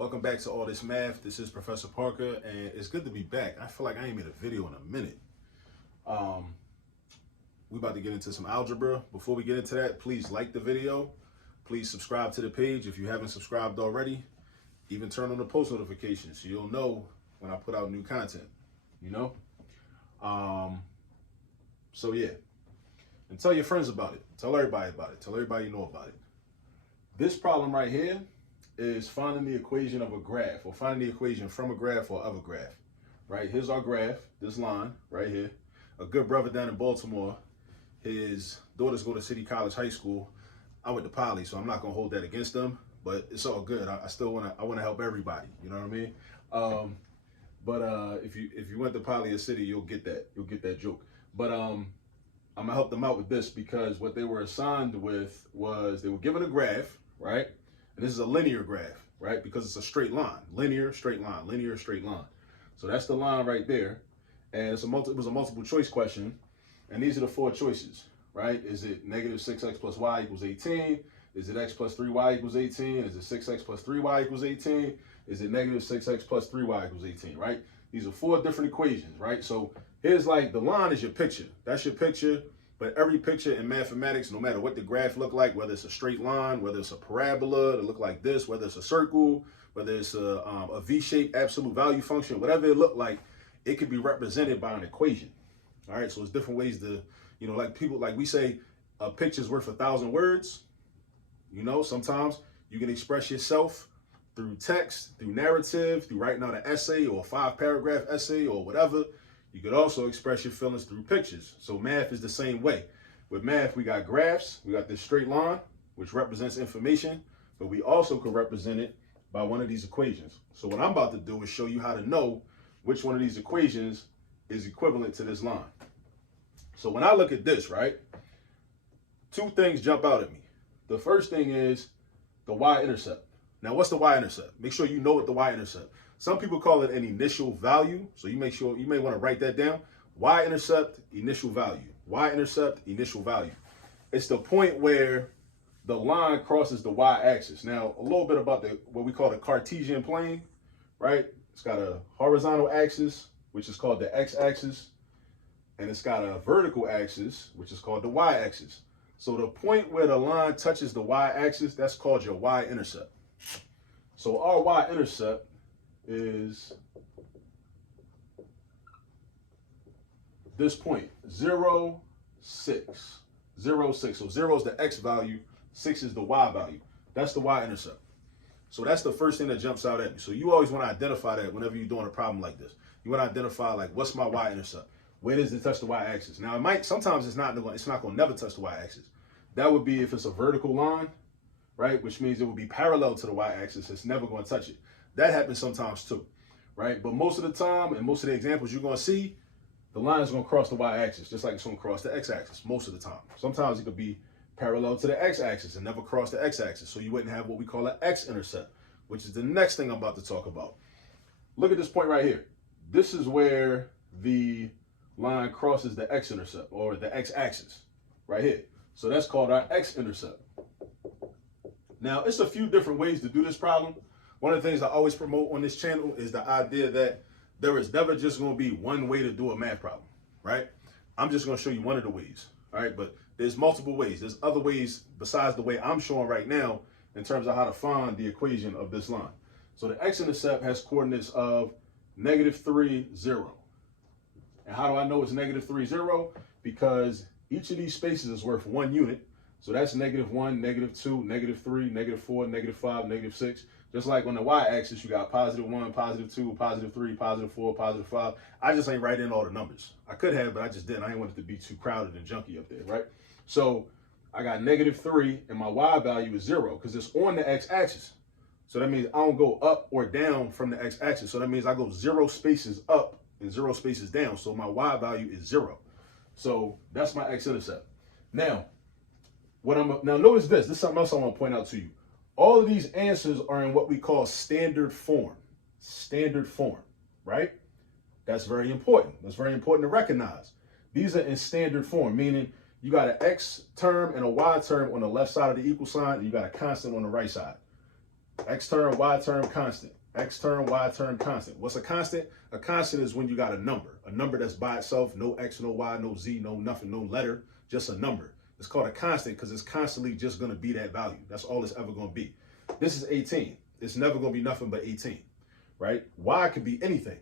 Welcome back to All This Math. This is Professor Parker, and it's good to be back. I feel like I ain't made a video in a minute. We about to get into some algebra. Before we get into that, please like the video. Please subscribe to the page if you haven't subscribed already. Even turn on the post notifications so you'll know when I put out new content, you know? So yeah, and tell your friends about it. Tell everybody about it. Tell everybody you know about it. This problem right here is finding the equation of a graph, or finding the equation from a graph or of a graph, right? Here's our graph, this line right here. A good brother down in Baltimore, his daughters go to City College High School. I went to Poly, so I'm not gonna hold that against them, but it's all good. I still wanna help everybody, you know what I mean? But if you went to Poly or City, you'll get that joke. But I'm gonna help them out with this because what they were assigned with was they were given a graph, right? And this is a linear graph, right? Because it's a straight line, linear, straight line, linear, straight line. So that's the line right there. And it was a multiple choice question. And these are the four choices, right? Is it negative 6x plus y equals 18? Is it x plus 3y equals 18? Is it 6x plus 3y equals 18? Is it negative 6x plus 3y equals 18, right? These are four different equations, right? So here's like the line is your picture. That's your picture. But every picture in mathematics, no matter what the graph look like, whether it's a straight line, whether it's a parabola that look like this, whether it's a circle, whether it's a V-shaped absolute value function, whatever it look like, it could be represented by an equation. All right, so it's different ways to, you know, like people, like we say, a picture's worth 1,000 words. You know, sometimes you can express yourself through text, through narrative, through writing out an essay or a 5-paragraph essay or whatever. You could also express your feelings through pictures. So math is the same way. With math, we got graphs, we got this straight line, which represents information, but we also could represent it by one of these equations. So what I'm about to do is show you how to know which one of these equations is equivalent to this line. So when I look at this, right, two things jump out at me. The first thing is the y-intercept. Now, what's the y-intercept? Make sure you know what the y-intercept. Some people call it an initial value. So you may want to write that down. Y-intercept, initial value. Y-intercept, initial value. It's the point where the line crosses the y-axis. Now, a little bit about what we call the Cartesian plane, right? It's got a horizontal axis, which is called the x-axis. And it's got a vertical axis, which is called the y-axis. So the point where the line touches the y-axis, that's called your y-intercept. So our y-intercept is this point, 0, 6. 0, 6. So 0 is the x value, 6 is the y value. That's the y-intercept. So that's the first thing that jumps out at me. So you always want to identify that whenever you're doing a problem like this. You want to identify, like, what's my y-intercept? Where does it touch the y-axis? Now, it might, sometimes it's not going to never touch the y-axis. That would be if it's a vertical line, right? Which means it would be parallel to the y-axis. It's never going to touch it. That happens sometimes too, right? But most of the time, and most of the examples you're going to see, the line is going to cross the y-axis, just like it's going to cross the x-axis most of the time. Sometimes it could be parallel to the x-axis and never cross the x-axis. So you wouldn't have what we call an x-intercept, which is the next thing I'm about to talk about. Look at this point right here. This is where the line crosses the x-intercept, or the x-axis, right here. So that's called our x-intercept. Now, it's a few different ways to do this problem. One of the things I always promote on this channel is the idea that there is never just going to be one way to do a math problem, right? I'm just going to show you one of the ways, all right? But there's multiple ways. There's other ways besides the way I'm showing right now in terms of how to find the equation of this line. So the x-intercept has coordinates of -3, 0. And how do I know it's -3, 0? Because each of these spaces is worth 1 unit. So that's -1, -2, -3, -4, -5, -6. Just like on the y-axis, you got +1, +2, +3, +4, +5. I just ain't writing all the numbers. I could have, but I just didn't. I didn't want it to be too crowded and junky up there, right? So I got -3, and my y value is 0 because it's on the x-axis. So that means I don't go up or down from the x-axis. So that means I go 0 spaces up and 0 spaces down. So my y value is 0. So that's my x-intercept. Now, now notice this. This is something else I want to point out to you. All of these answers are in what we call standard form. Standard form, right? That's very important. That's very important to recognize. These are in standard form, meaning you got an x term and a y term on the left side of the equal sign, and you got a constant on the right side. X term, Y term, constant. X term, Y term, constant. What's a constant? A constant is when you got a number that's by itself, no X, no Y, no Z, no nothing, no letter, just a number. It's called a constant because it's constantly just going to be that value. That's all it's ever going to be. This is 18. It's never going to be nothing but 18, right? Y could be anything.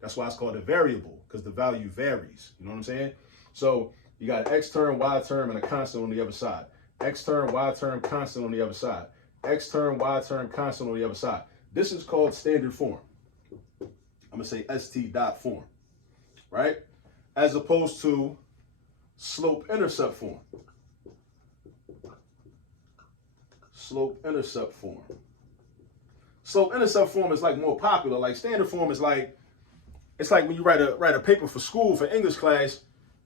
That's why it's called a variable, because the value varies. You know what I'm saying? So you got an X term, Y term, and a constant on the other side. X term, Y term, constant on the other side. X term, Y term, constant on the other side. This is called standard form. I'm going to say ST dot form, right? As opposed to slope-intercept form. Slope-intercept form. Slope-intercept form is like more popular. Like standard form is like, it's like when you write a paper for school, for English class,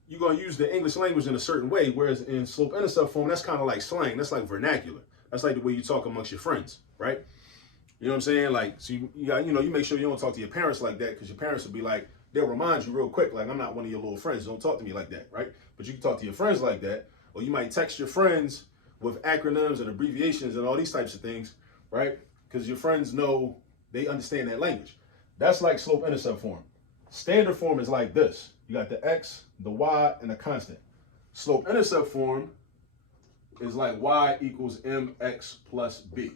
you're going to use the English language in a certain way. Whereas in slope-intercept form, that's kind of like slang. That's like vernacular. That's like the way you talk amongst your friends, right? You know what I'm saying? Like, so you make sure you don't talk to your parents like that, because your parents will be like, they'll remind you real quick, like, I'm not one of your little friends. Don't talk to me like that, right? But you can talk to your friends like that, or you might text your friends with acronyms and abbreviations and all these types of things, right? Because your friends know, they understand that language. That's like slope-intercept form. Standard form is like this. You got the X, the Y, and a constant. Slope-intercept form is like Y equals MX plus B,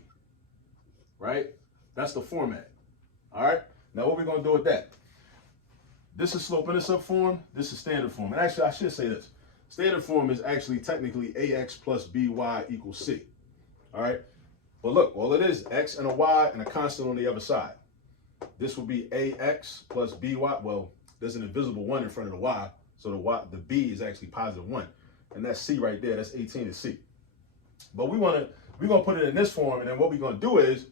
right? That's the format, all right? Now what we're gonna do with that? This is slope-intercept form, this is standard form. And actually, I should say this. Standard form is actually technically AX plus BY equals C, all right? But look, all it is, X and a Y and a constant on the other side. This will be AX plus BY. Well, there's an invisible 1 in front of the Y, so the B is actually positive 1. And that's C right there, that's 18 is C. But we're gonna put it in this form, and then what we're gonna do is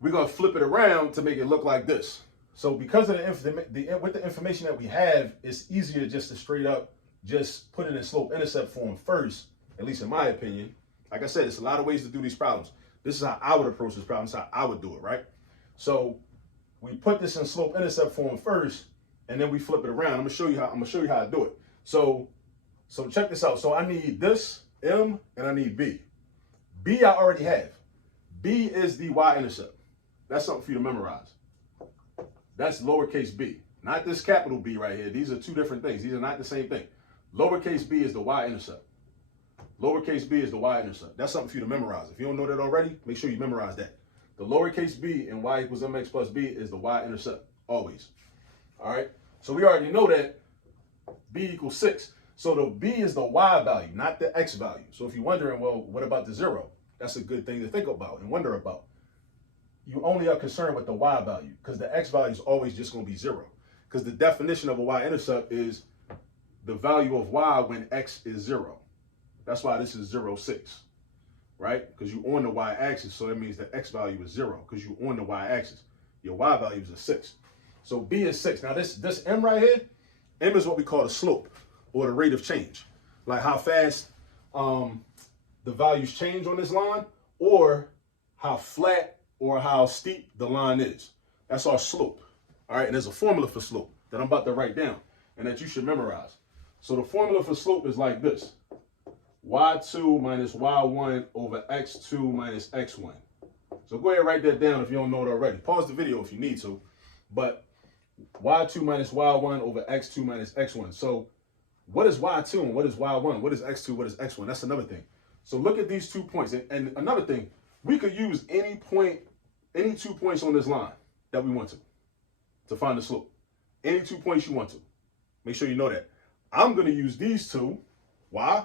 we're gonna flip it around to make it look like this. So because of with the information that we have, it's easier just to straight up just put it in slope-intercept form first, at least in my opinion. Like I said, there's a lot of ways to do these problems. This is how I would approach this problem. This is how I would do it, right? So we put this in slope-intercept form first, and then we flip it around. I'm gonna show you how I do it. So check this out. So I need this M and I need B. B I already have. B is the y-intercept. That's something for you to memorize. That's lowercase b, not this capital B right here. These are two different things. These are not the same thing. Lowercase b is the y-intercept. Lowercase b is the y-intercept. That's something for you to memorize. If you don't know that already, make sure you memorize that. The lowercase b in y equals mx plus b is the y-intercept, always. All right? So we already know that b equals 6. So the b is the y value, not the x value. So if you're wondering, well, what about the 0? That's a good thing to think about and wonder about. You only are concerned with the y value, because the x value is always just going to be 0. Because the definition of a y-intercept is the value of y when x is 0. That's why this is 0, 6, right? Because you're on the y-axis, so that means the x value is 0, because you're on the y-axis. Your y value is a 6. So b is 6. Now this m right here, m is what we call the slope, or the rate of change. Like how fast the values change on this line, or how flat or how steep the line is. That's our slope. All right, and there's a formula for slope that I'm about to write down and that you should memorize. So the formula for slope is like this. y2 minus y1 over x2 minus x1. So go ahead and write that down if you don't know it already. Pause the video if you need to. But y2 minus y1 over x2 minus x1. So what is y2 and what is y1? What is x2? What is x1? That's another thing. So look at these 2 points. And another thing, we could use any 2 points on this line that we want to find the slope. Any 2 points you want to. Make sure you know that. I'm going to use these two. Why?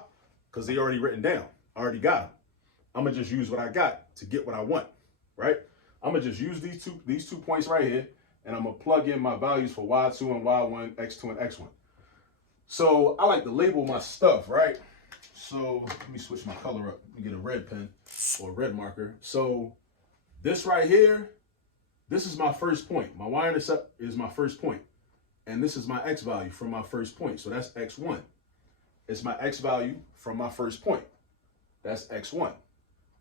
Because they already written down. I already got them. I'm going to just use what I got to get what I want, right? I'm going to just use these two points right here, and I'm going to plug in my values for y2 and y1, x2 and x1. So I like to label my stuff, right? So let me switch my color up. Let me get a red pen or a red marker. So this right here, this is my first point. My y-intercept is my first point. And this is my x value from my first point. So that's x1. It's my x value from my first point. That's x1.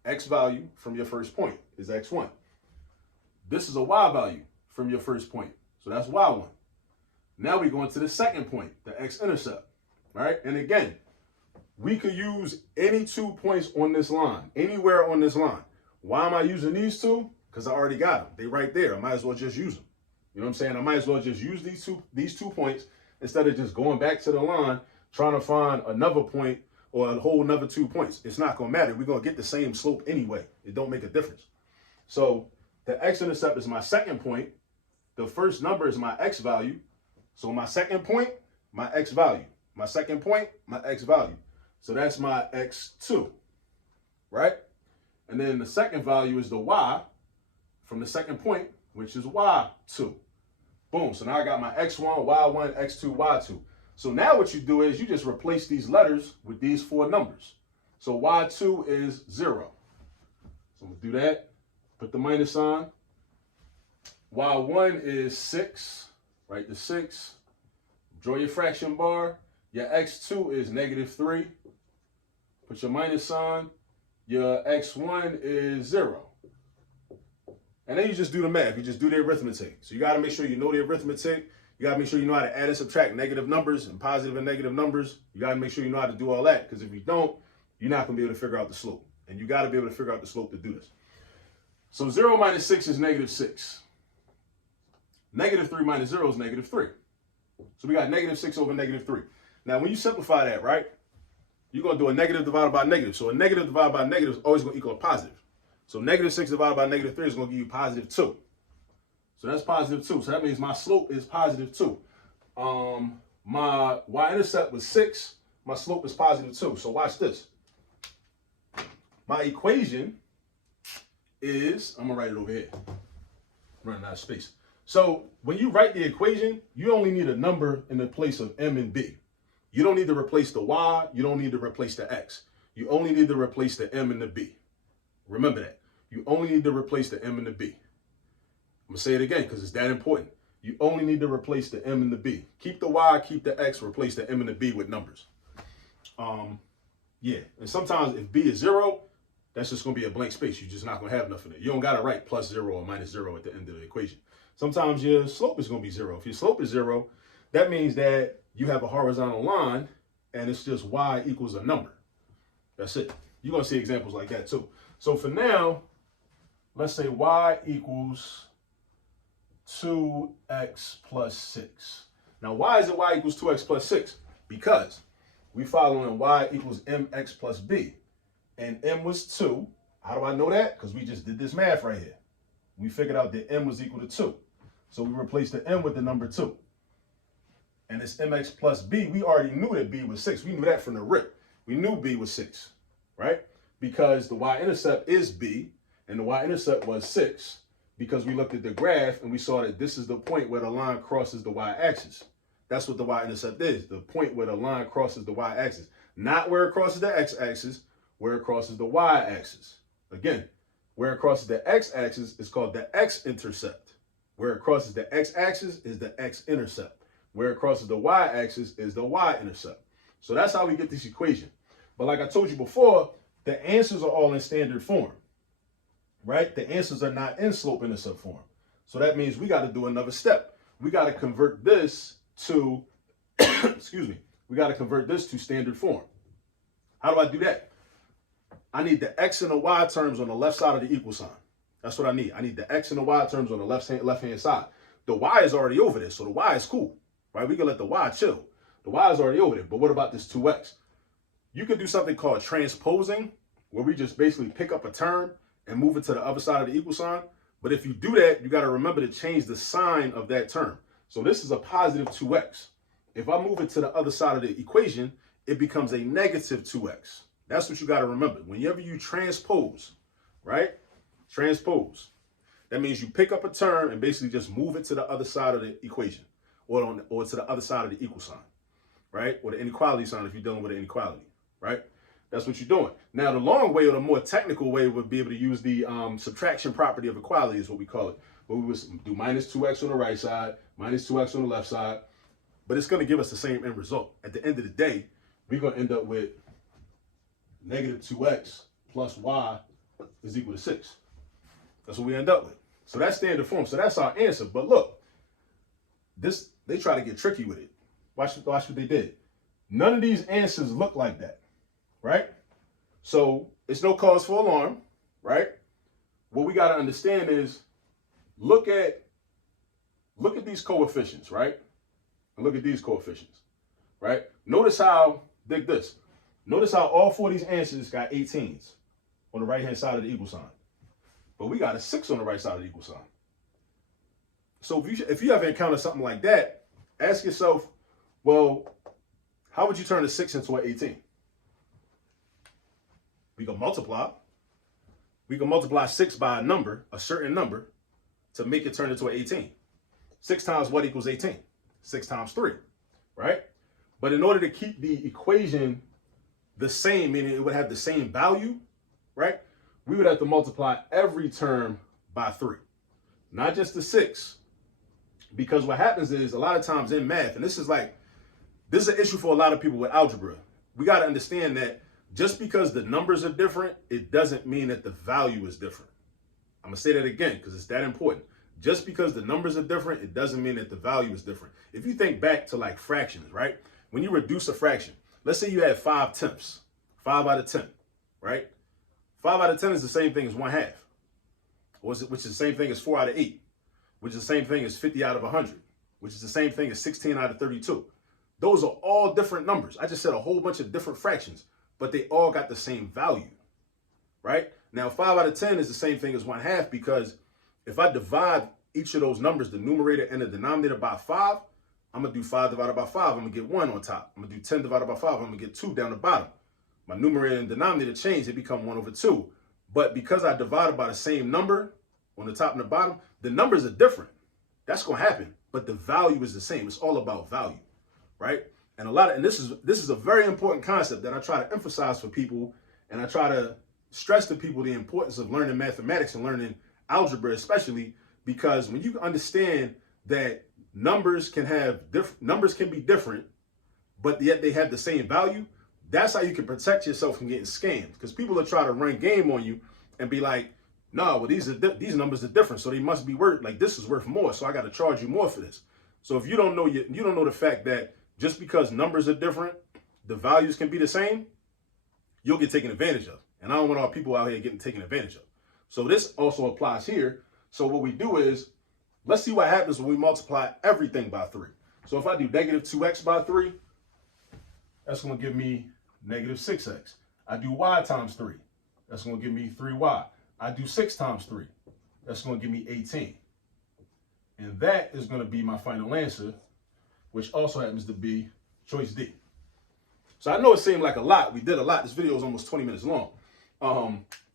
X value from your first point is x1. This is a y value from your first point. So that's y1. Now we go into the second point, the x-intercept. All right? And again, we could use any 2 points on this line, anywhere on this line. Why am I using these two? Because I already got them. They right there. I might as well just use them. You know what I'm saying? I might as well just use these 2 points instead of just going back to the line trying to find another point or a whole another 2 points. It's not going to matter. We're going to get the same slope anyway. It don't make a difference. So the x-intercept is my second point. The first number is my x value. So my second point, my x value. My second point, my x value. So that's my x2, right? And then the second value is the y from the second point, which is y2. Boom. So now I got my x1, y1, x2, y2. So now what you do is you just replace these letters with these 4 numbers. So y2 is 0. So I'm going to do that. Put the minus sign. Y1 is 6. Write the 6. Draw your fraction bar. Your x2 is -3. Put your minus sign. Your x1 is 0. And then you just do the math. You just do the arithmetic. So you got to make sure you know the arithmetic. You got to make sure you know how to add and subtract negative numbers and positive and negative numbers. You got to make sure you know how to do all that. Because if you don't, you're not going to be able to figure out the slope. And you got to be able to figure out the slope to do this. So 0 minus 6 is -6. -3 minus 0 is -3. So we got -6 over -3. Now, when you simplify that, right, you're going to do a negative divided by negative. So a negative divided by negative is always going to equal a positive. So -6 divided by -3 is going to give you +2. So that's +2. So that means my slope is +2. My y-intercept was 6. My slope is +2. So watch this. My equation is, I'm going to write it over here. I'm running out of space. So when you write the equation, you only need a number in the place of m and b. You don't need to replace the y. You don't need to replace the x. You only need to replace the m and the b. Remember that. You only need to replace the m and the b. I'm going to say it again because it's that important. You only need to replace the m and the b. Keep the y, keep the x, replace the m and the b with numbers. Yeah. And sometimes if b is 0, that's just going to be a blank space. You're just not going to have nothing there. You don't got to write +0 or -0 at the end of the equation. Sometimes your slope is going to be 0. If your slope is 0, that means that you have a horizontal line and it's just y equals a number. That's it. You're going to see examples like that too. So for now, let's say y equals 2x plus 6. Now, why is it y equals 2x plus 6? Because we following y equals mx plus b. And m was 2. How do I know that? Because we just did this math right here. We figured out that m was equal to 2. So we replaced the m with the number 2. And it's mx plus b. We already knew that b was 6. We knew that from the rip. We knew b was 6, right? Because the y-intercept is b, and the y-intercept was 6, because we looked at the graph and we saw that this is the point where the line crosses the y-axis. That's what the y-intercept is, the point where the line crosses the y-axis. Not where it crosses the x-axis, where it crosses the y-axis. Again, where it crosses the x-axis is called the x-intercept. Where it crosses the x-axis is the x-intercept. Where it crosses the y-axis is the y-intercept. So that's how we get this equation. But like I told you before, the answers are all in standard form, right? The answers are not in slope-intercept form. So that means we got to do another step. We got to convert this to, excuse me, we got to convert this to standard form. How do I do that? I need the x and the y terms on the left side of the equal sign. That's what I need. I need the x and the y terms on the left-hand side. The y is already over there, so the y is cool, right? We can let the y chill. The y is already over there, but what about this 2x? You could do something called transposing, where we just basically pick up a term and move it to the other side of the equal sign. But if you do that, you got to remember to change the sign of that term. So this is a positive 2x. If I move it to the other side of the equation, it becomes a negative 2x. That's what you got to remember. Whenever you transpose, right? Transpose. That means you pick up a term and basically just move it to the other side of the equation, or to the other side of the equal sign, right? Or the inequality sign if you're dealing with an inequality, right? That's what you're doing. Now, the long way or the more technical way would be able to use the subtraction property of equality is what we call it. Where we would do minus 2x on the right side, minus 2x on the left side. But it's going to give us the same end result. At the end of the day, we're going to end up with negative 2x plus y is equal to 6. That's what we end up with. So that's standard form. So that's our answer. But look, they try to get tricky with it. Watch what they did. None of these answers look like that, right? So it's no cause for alarm, right? we got to understand is look at these coefficients, right? And look at these coefficients, right? Notice how, dig this. Notice how all 4 of these answers got 18s on the right-hand side of the equal sign. But we got a 6 on the right side of the equal sign. So if you ever encounter something like that, ask yourself, well, how would you turn a 6 into an 18? We can multiply. We can multiply 6 by a number, a certain number, to make it turn into an 18. 6 times what equals 18? 6 times 3, right? But in order to keep the equation the same, meaning it would have the same value, right? We would have to multiply every term by 3, not just the 6. Because what happens is a lot of times in math, and this is an issue for a lot of people with algebra. We got to understand that just because the numbers are different, it doesn't mean that the value is different. I'm going to say that again because it's that important. Just because the numbers are different, it doesn't mean that the value is different. If you think back to like fractions, right? When you reduce a fraction, let's say you had 5/10, 5 out of 10, right? 5 out of 10 is the same thing as 1/2, which is the same thing as 4 out of 8, which is the same thing as 50 out of 100, which is the same thing as 16 out of 32. Those are all different numbers. I just said a whole bunch of different fractions, but they all got the same value, right? Now, 5 out of 10 is the same thing as 1/2 because if I divide each of those numbers, the numerator and the denominator, by 5, I'm going to do 5 divided by 5. I'm going to get 1 on top. I'm going to do 10 divided by 5. I'm going to get 2 down the bottom. My numerator and denominator change. They become 1/2. But because I divided by the same number on the top and the bottom, the numbers are different. That's going to happen. But the value is the same. It's all about value, right? And this is a very important concept that I try to emphasize for people. And I try to stress to people the importance of learning mathematics and learning algebra, especially because when you understand that numbers can be different, but yet they have the same value, that's how you can protect yourself from getting scammed. Because people will try to run game on you and be like, no, well, these numbers are different, so they must be worth, like, this is worth more, so I got to charge you more for this. So if you don't know the fact that just because numbers are different, the values can be the same, you'll get taken advantage of. And I don't want our people out here getting taken advantage of. So this also applies here. So what we do is, let's see what happens when we multiply everything by 3. So if I do negative 2x by 3, that's going to give me negative 6x. I do y times 3. That's going to give me 3y. I do 6 times 3. That's going to give me 18. And that is going to be my final answer, which also happens to be choice D. So I know it seemed like a lot. We did a lot. This video is almost 20 minutes long.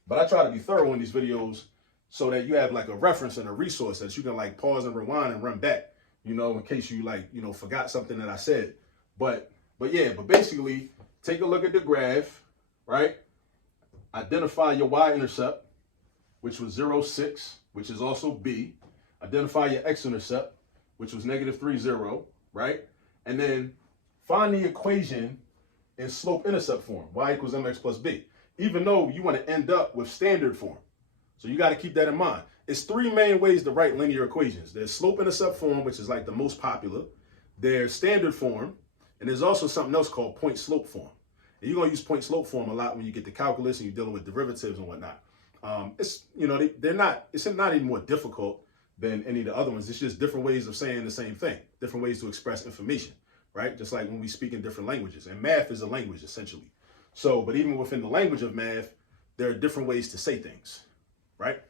But I try to be thorough in these videos so that you have like a reference and a resource that you can like pause and rewind and run back, in case you forgot something that I said. But basically take a look at the graph, right? Identify your y-intercept, which was 0, 6, which is also B. Identify your x-intercept, which was negative 3, 0, right? And then find the equation in slope-intercept form, y equals mx plus b, even though you want to end up with standard form. So you got to keep that in mind. It's 3 main ways to write linear equations. There's slope-intercept form, which is like the most popular. There's standard form, and there's also something else called point-slope form. And you're going to use point-slope form a lot when you get to calculus and you're dealing with derivatives and whatnot. It's not any more difficult than any of the other ones. It's just different ways of saying the same thing, different ways to express information, right? Just like when we speak in different languages. And math is a language, essentially. So, but even within the language of math, there are different ways to say things, right?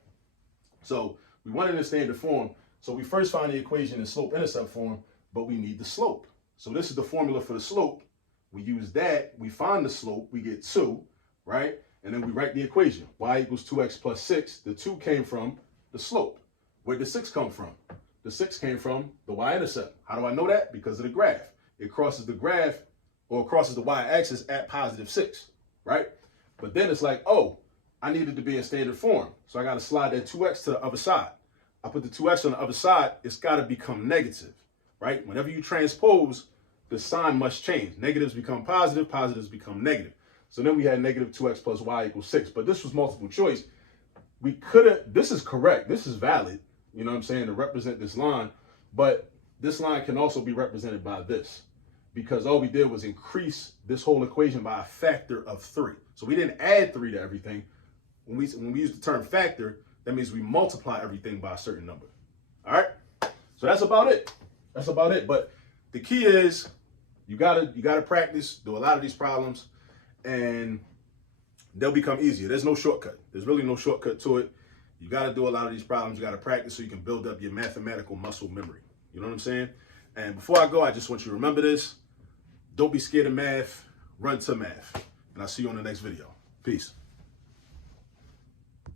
So we want it in standard form. So we first find the equation in slope-intercept form, but we need the slope. So this is the formula for the slope. We use that, we find the slope, we get 2, right? And then we write the equation, y equals 2x plus 6. The 2 came from the slope. Where did the 6 come from? The 6 came from the y-intercept. How do I know that? Because of the graph. It crosses the graph, or crosses the y-axis at positive 6, right? But then it's like, oh, I needed to be in standard form. So I got to slide that 2x to the other side. I put the 2x on the other side, it's got to become negative, right? Whenever you transpose, the sign must change. Negatives become positive, positives become negative. So then we had negative 2x plus y equals 6. But this was multiple choice. We could have, this is correct, this is valid, you know what I'm saying, to represent this line. But this line can also be represented by this, because all we did was increase this whole equation by a factor of 3. So we didn't add 3 to everything. When we use the term factor, that means we multiply everything by a certain number. All right? So that's about it. That's about it. But the key is you gotta practice, do a lot of these problems, and they'll become easier. There's no shortcut. There's really no shortcut to it. You gotta do a lot of these problems. You gotta practice so you can build up your mathematical muscle memory. You know what I'm saying? And before I go, I just want you to remember this. Don't be scared of math. Run to math. And I'll see you on the next video. Peace.